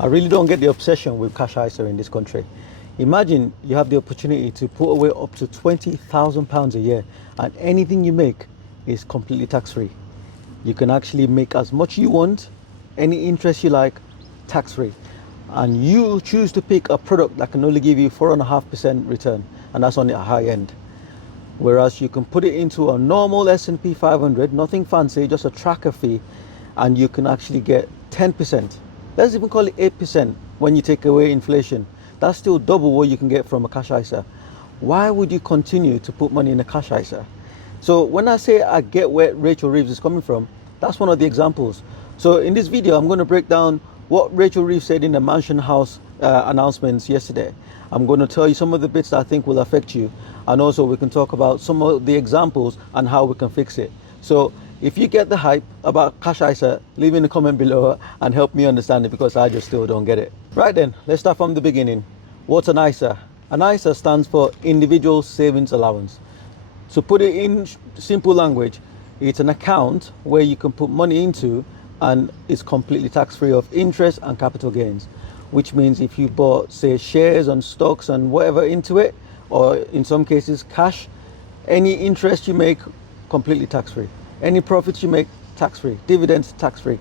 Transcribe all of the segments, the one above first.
I really don't get the obsession with cash ISA in this country. Imagine you have the opportunity to put away up to £20,000 a year, and anything you make is completely tax-free. You can actually make as much you want, any interest you like, tax-free. And you choose to pick a product that can only give you 4.5% return, and that's on the high end. Whereas you can put it into a normal S&P 500, nothing fancy, just a tracker fee, and you can actually get 10%. Let's even call it 8% when you take away inflation. That's still double what you can get from a cash ISA. Why would you continue to put money in a cash ISA? So when I say I get where Rachel Reeves is coming from, that's one of the examples. So in this video, I'm going to break down what Rachel Reeves said in the Mansion House announcements yesterday. I'm going to tell you some of the bits that I think will affect you, and also we can talk about some of the examples and how we can fix it. So if you get the hype about cash ISA, leave in a comment below and help me understand it, because I just still don't get it. Right then, let's start from the beginning. What's an ISA? An ISA stands for Individual Savings Allowance. So put it in simple language, it's an account where you can put money into, and it's completely tax-free of interest and capital gains. Which means if you bought, say, shares and stocks and whatever into it, or in some cases cash, any interest you make, completely tax-free. Any profits you make, tax-free. Dividends, tax-free.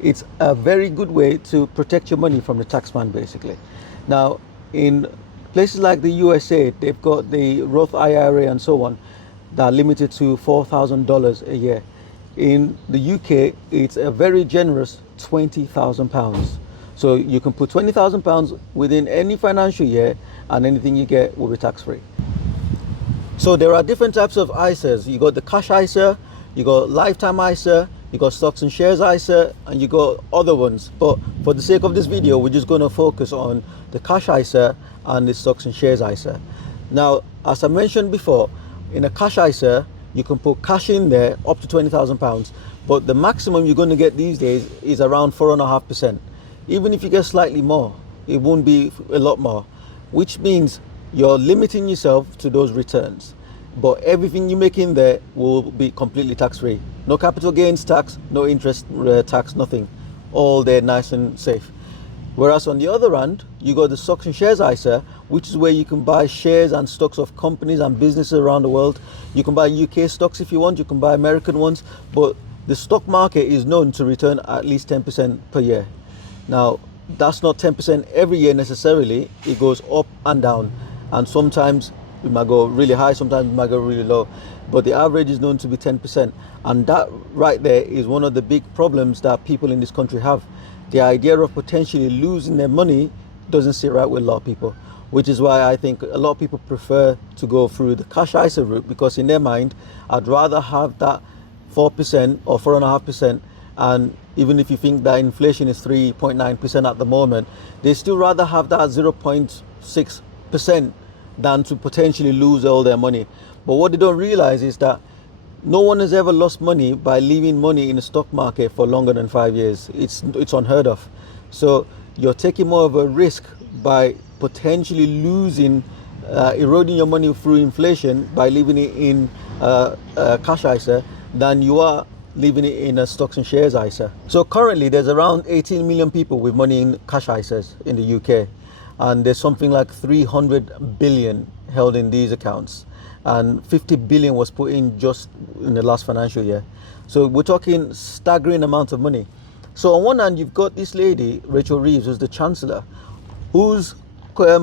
It's a very good way to protect your money from the taxman, basically. Now, in places like the USA, they've got the Roth IRA and so on that are limited to $4,000 a year. In the UK, it's a very generous £20,000. So you can put £20,000 within any financial year, and anything you get will be tax-free. So there are different types of ISAs. You got the cash ISA, you got lifetime ISA, you got stocks and shares ISA, and you got other ones. But for the sake of this video, we're just going to focus on the cash ISA and the stocks and shares ISA. Now, as I mentioned before, in a cash ISA, you can put cash in there up to £20,000, but the maximum you're going to get these days is around 4.5%. Even if you get slightly more, it won't be a lot more, which means you're limiting yourself to those returns. But everything you make in there will be completely tax-free. No capital gains tax, no interest tax, nothing. All there, nice and safe. Whereas on the other hand, you got the stocks and shares ISA, which is where you can buy shares and stocks of companies and businesses around the world. You can buy UK stocks if you want, you can buy American ones, but the stock market is known to return at least 10% per year. Now, that's not 10% every year necessarily. It goes up and down, and sometimes it might go really high, sometimes it might go really low, but the average is known to be 10%. And that right there is one of the big problems that people in this country have. The idea of potentially losing their money doesn't sit right with a lot of people, which is why I think a lot of people prefer to go through the cash ISA route, because in their mind, I'd rather have that 4% or 4.5%, and even if you think that inflation is 3.9% at the moment, they still rather have that 0.6% than to potentially lose all their money. But what they don't realize is that no one has ever lost money by leaving money in the stock market for longer than 5 years. It's unheard of. So you're taking more of a risk by potentially losing, eroding your money through inflation by leaving it in cash ISA than you are leaving it in a stocks and shares ISA. So currently there's around 18 million people with money in cash ISAs in the UK. And there's something like 300 billion held in these accounts, and 50 billion was put in just in the last financial year. So we're talking staggering amount of money. So on one hand, you've got this lady, Rachel Reeves, who's the Chancellor, whose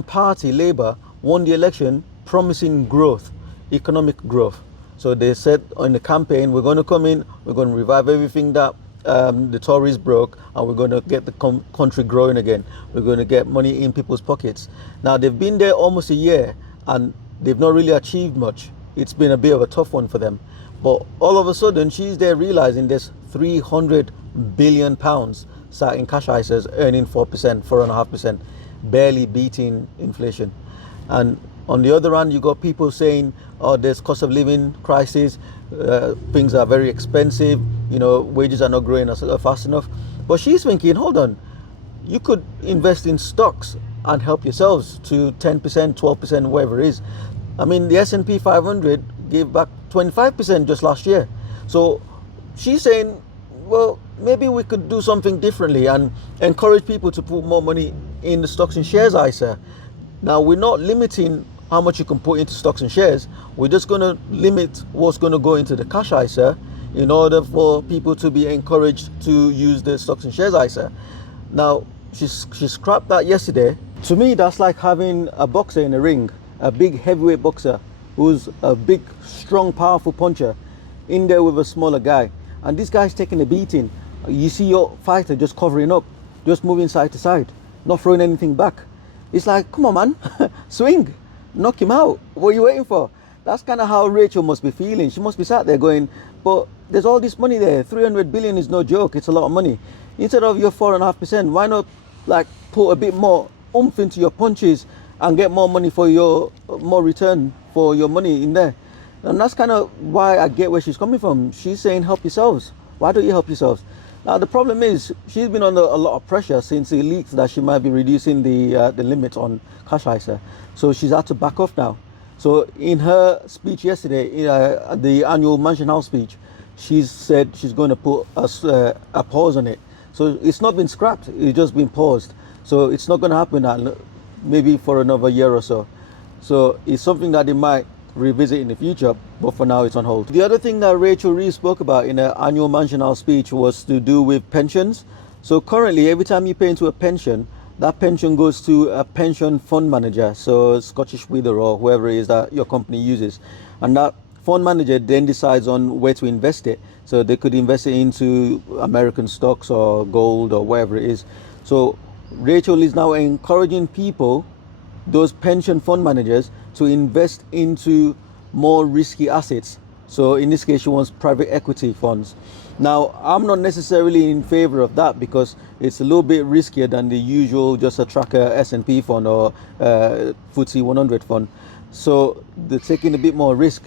party, Labour, won the election promising growth, economic growth. So they said in the campaign, we're going to come in, we're going to revive everything that the Tories broke, and we're going to get the country growing again. We're going to get money in people's pockets. Now, they've been there almost a year, and they've not really achieved much. It's been a bit of a tough one for them. But all of a sudden, she's there realizing there's 300 billion pounds sat in cash ISAs earning 4%, 4.5%, barely beating inflation. And on the other hand, you got people saying, oh, there's cost of living crisis, things are very expensive, you know, wages are not growing fast enough. But she's thinking, hold on, you could invest in stocks and help yourselves to 10%, 12%, whatever it is. I mean, the S&P 500 gave back 25% just last year. So she's saying, well, maybe we could do something differently and encourage people to put more money in the stocks and shares ISA. Now, we're not limiting how much you can put into stocks and shares. We're just going to limit what's going to go into the cash ISA in order for people to be encouraged to use the stocks and shares ISA. Now, she scrapped that yesterday. To me, that's like having a boxer in a ring, a big heavyweight boxer who's a big, strong, powerful puncher in there with a smaller guy. And this guy's taking a beating. You see your fighter just covering up, just moving side to side, not throwing anything back. It's like, come on, man, swing, knock him out. What are you waiting for? That's kind of how Rachel must be feeling. She must be sat there going, but there's all this money there. 300 billion is no joke. It's a lot of money. Instead of your 4.5%, why not like put a bit more oomph into your punches and get more money for your, more return for your money in there? And that's kind of why I get where she's coming from. She's saying, help yourselves. Why don't you help yourselves? Now, the problem is she's been under a lot of pressure since it leaked that she might be reducing the limit on cash ISA. So she's had to back off now. So in her speech yesterday, the annual Mansion House speech, she said she's going to put a pause on it. So it's not been scrapped, it's just been paused. So it's not going to happen maybe for another year or so. So it's something that they might revisit in the future, but for now it's on hold. The other thing that Rachel Reeves spoke about in her annual Mansion House speech was to do with pensions. So currently, every time you pay into a pension, that pension goes to a pension fund manager, so Scottish Widow or whoever it is that your company uses. And that fund manager then decides on where to invest it. So they could invest it into American stocks or gold or whatever it is. So Rachel is now encouraging people, those pension fund managers, to invest into more risky assets. So in this case, she wants private equity funds. Now, I'm not necessarily in favor of that because it's a little bit riskier than the usual just a tracker S&P fund or FTSE 100 fund. So they're taking a bit more risk.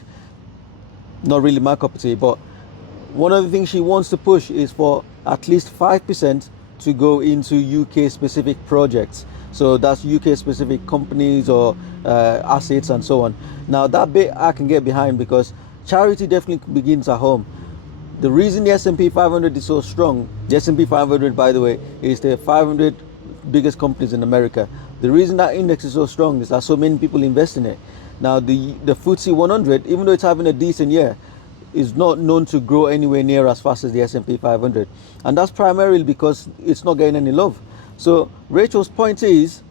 Not really my cup of tea, but one of the things she wants to push is for at least 5% to go into UK specific projects. So that's UK specific companies or assets and so on. Now that bit I can get behind because charity definitely begins at home. The reason the S&P 500 is so strong, the S&P 500, by the way, is the 500 biggest companies in America. The reason that index is so strong is that so many people invest in it. Now the FTSE 100, even though it's having a decent year, is not known to grow anywhere near as fast as the S&P 500. And that's primarily because it's not getting any love. So Rachel's point is,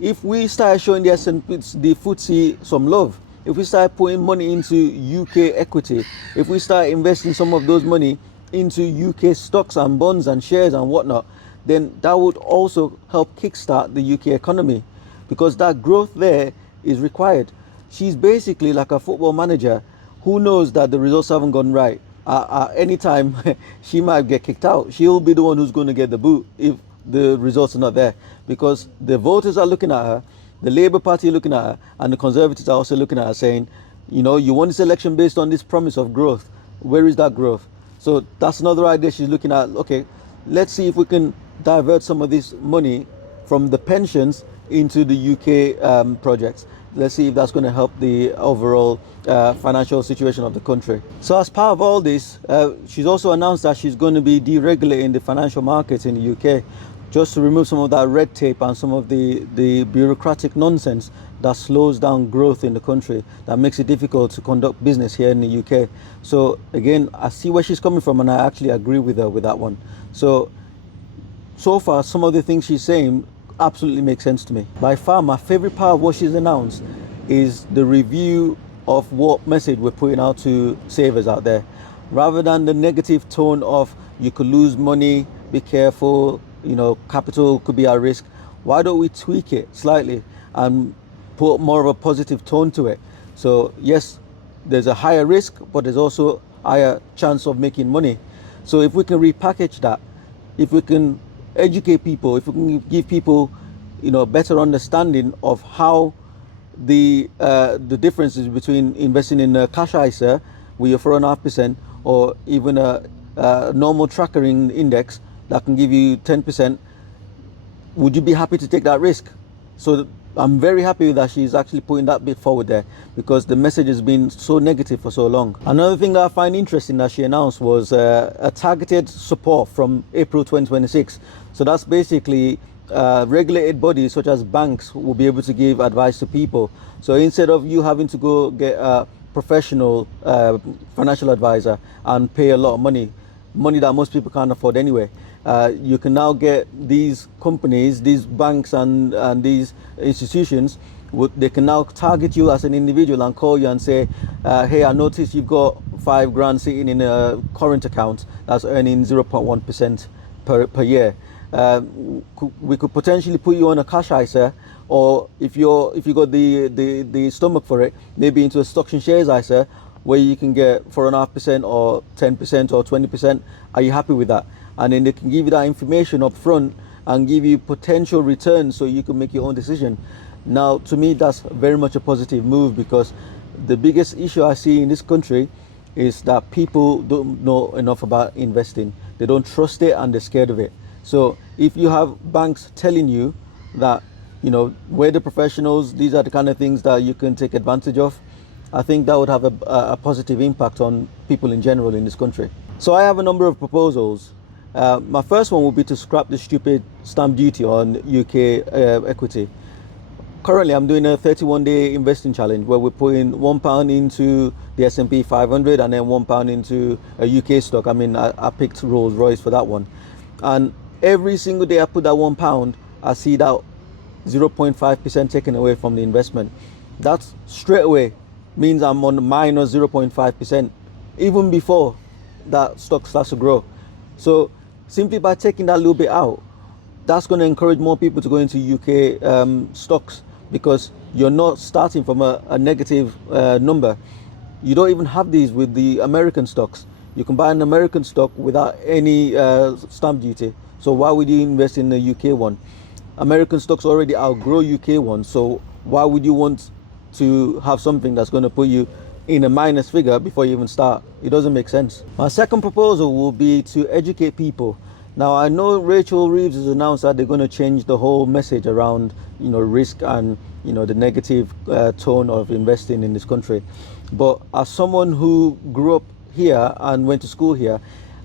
if we start showing the S&P, the FTSE some love, if we start putting money into UK equity, if we start investing some of those money into UK stocks and bonds and shares and whatnot, then that would also help kickstart the UK economy because that growth there is required. She's basically like a football manager who knows that the results haven't gone right. At any time, she might get kicked out. She'll be the one who's going to get the boot if the results are not there because the voters are looking at her, the Labour Party are looking at her, and the Conservatives are also looking at her saying, you know, you won this election based on this promise of growth. Where is that growth? So that's another idea she's looking at. Okay, let's see if we can divert some of this money from the pensions into the UK projects. Let's see if that's going to help the overall financial situation of the country. So as part of all this, she's also announced that she's going to be deregulating the financial markets in the UK, just to remove some of that red tape and some of the bureaucratic nonsense that slows down growth in the country, that makes it difficult to conduct business here in the UK. So again, I see where she's coming from and I actually agree with her with that one. So far, some of the things she's saying absolutely make sense to me. By far, my favorite part of what she's announced is the review of what message we're putting out to savers out there. Rather than the negative tone of you could lose money, be careful, you know, capital could be at risk, why don't we tweak it slightly and put more of a positive tone to it? So yes, there's a higher risk, but there's also a higher chance of making money. So if we can repackage that, if we can educate people, if we can give people, you know, better understanding of how the differences between investing in a cash ISA with your 4.5% or even a normal trackering index that can give you 10%, would you be happy to take that risk? So I'm very happy that she's actually putting that bit forward there, because the message has been so negative for so long. Another thing that I find interesting that she announced was a targeted support from April 2026. So that's basically regulated bodies such as banks will be able to give advice to people. So instead of you having to go get a professional financial advisor and pay a lot of money that most people can't afford anyway, you can now get these companies, these banks and these institutions, they can now target you as an individual and call you and say, hey, I noticed you've got £5,000 sitting in a current account that's earning 0.1% per year. We could potentially put you on a cash ISA, or if you got the stomach for it, maybe into a stocks and shares ISA, where you can get 4.5% or 10% or 20%. Are you happy with that? And then they can give you that information up front and give you potential returns so you can make your own decision. Now, to me, that's very much a positive move, because the biggest issue I see in this country is that people don't know enough about investing. They don't trust it and they're scared of it. So if you have banks telling you that, we're the professionals, these are the kind of things that you can take advantage of, I think that would have a positive impact on people in general in this country. So I have a number of proposals. My first one would be to scrap the stupid stamp duty on UK equity. Currently, I'm doing a 31-day investing challenge where we're putting £1 into the S&P 500 and then £1 into a UK stock. I mean, I picked Rolls Royce for that one. And every single day I put that £1, I see that 0.5% taken away from the investment. That's straight away means I'm on minus 0.5%, even before that stock starts to grow. So simply by taking that little bit out, that's going to encourage more people to go into UK stocks, because you're not starting from a negative number. You don't even have these with the American stocks. You can buy an American stock without any stamp duty. So why would you invest in the UK one? American stocks already outgrow UK ones. So why would you want to have something that's going to put you in a minus figure before you even start? It doesn't make sense. My second proposal will be to educate people. Now, I know Rachel Reeves has announced that they're going to change the whole message around, risk and, the negative tone of investing in this country. But as someone who grew up here and went to school here,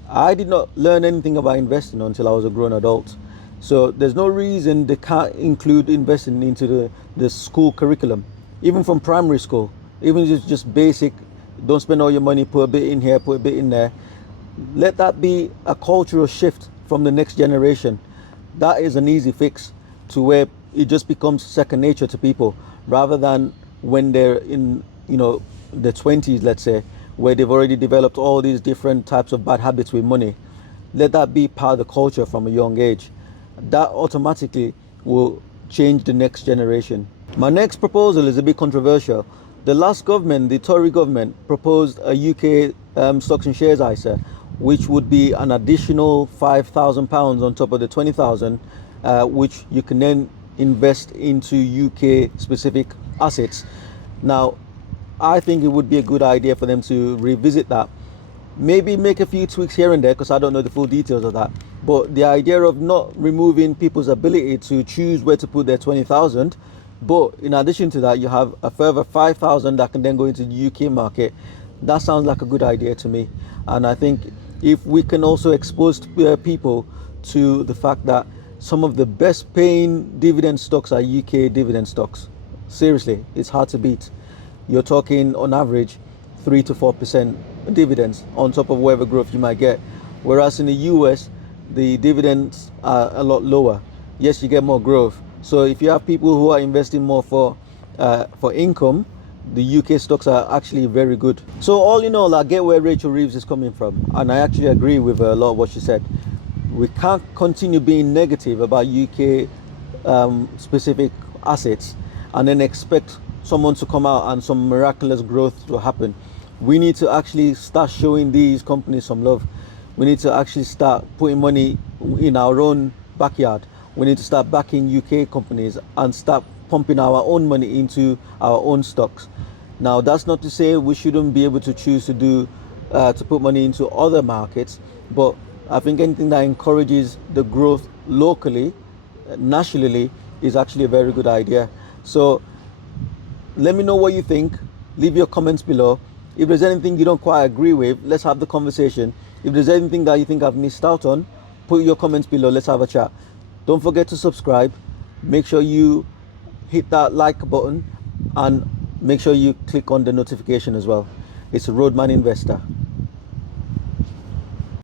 I did not learn anything about investing until I was a grown adult. So there's no reason they can't include investing into the school curriculum, even from primary school, even if it's just basic. Don't spend all your money, put a bit in here, put a bit in there. Let that be a cultural shift from the next generation. That is an easy fix to where it just becomes second nature to people, rather than when they're in, the 20s, let's say, where they've already developed all these different types of bad habits with money. Let that be part of the culture from a young age. That automatically will change the next generation. My next proposal is a bit controversial. The last government, the Tory government, proposed a UK stocks and shares ISA, which would be an additional £5,000 on top of the 20,000, which you can then invest into UK specific assets. Now, I think it would be a good idea for them to revisit that. Maybe make a few tweaks here and there, because I don't know the full details of that. But the idea of not removing people's ability to choose where to put their 20,000, but in addition to that, you have a further 5,000 that can then go into the UK market. That sounds like a good idea to me. And I think if we can also expose people to the fact that some of the best paying dividend stocks are UK dividend stocks. Seriously, it's hard to beat. You're talking on average 3 to 4% dividends on top of whatever growth you might get. Whereas in the US, the dividends are a lot lower. Yes, you get more growth. So if you have people who are investing more for income, the UK stocks are actually very good. So all in all, I get where Rachel Reeves is coming from, and I actually agree with a lot of what she said. We can't continue being negative about UK specific assets and then expect someone to come out and some miraculous growth to happen. We need to actually start showing these companies some love. We need to actually start putting money in our own backyard. We need to start backing UK companies and start pumping our own money into our own stocks. Now, that's not to say we shouldn't be able to choose to put money into other markets, but I think anything that encourages the growth locally, nationally, is actually a very good idea. So let me know what you think. Leave your comments below. If there's anything you don't quite agree with, let's have the conversation. If there's anything that you think I've missed out on, put your comments below. Let's have a chat. Don't forget to subscribe. Make sure you hit that like button and make sure you click on the notification as well. It's a Roadman Investor.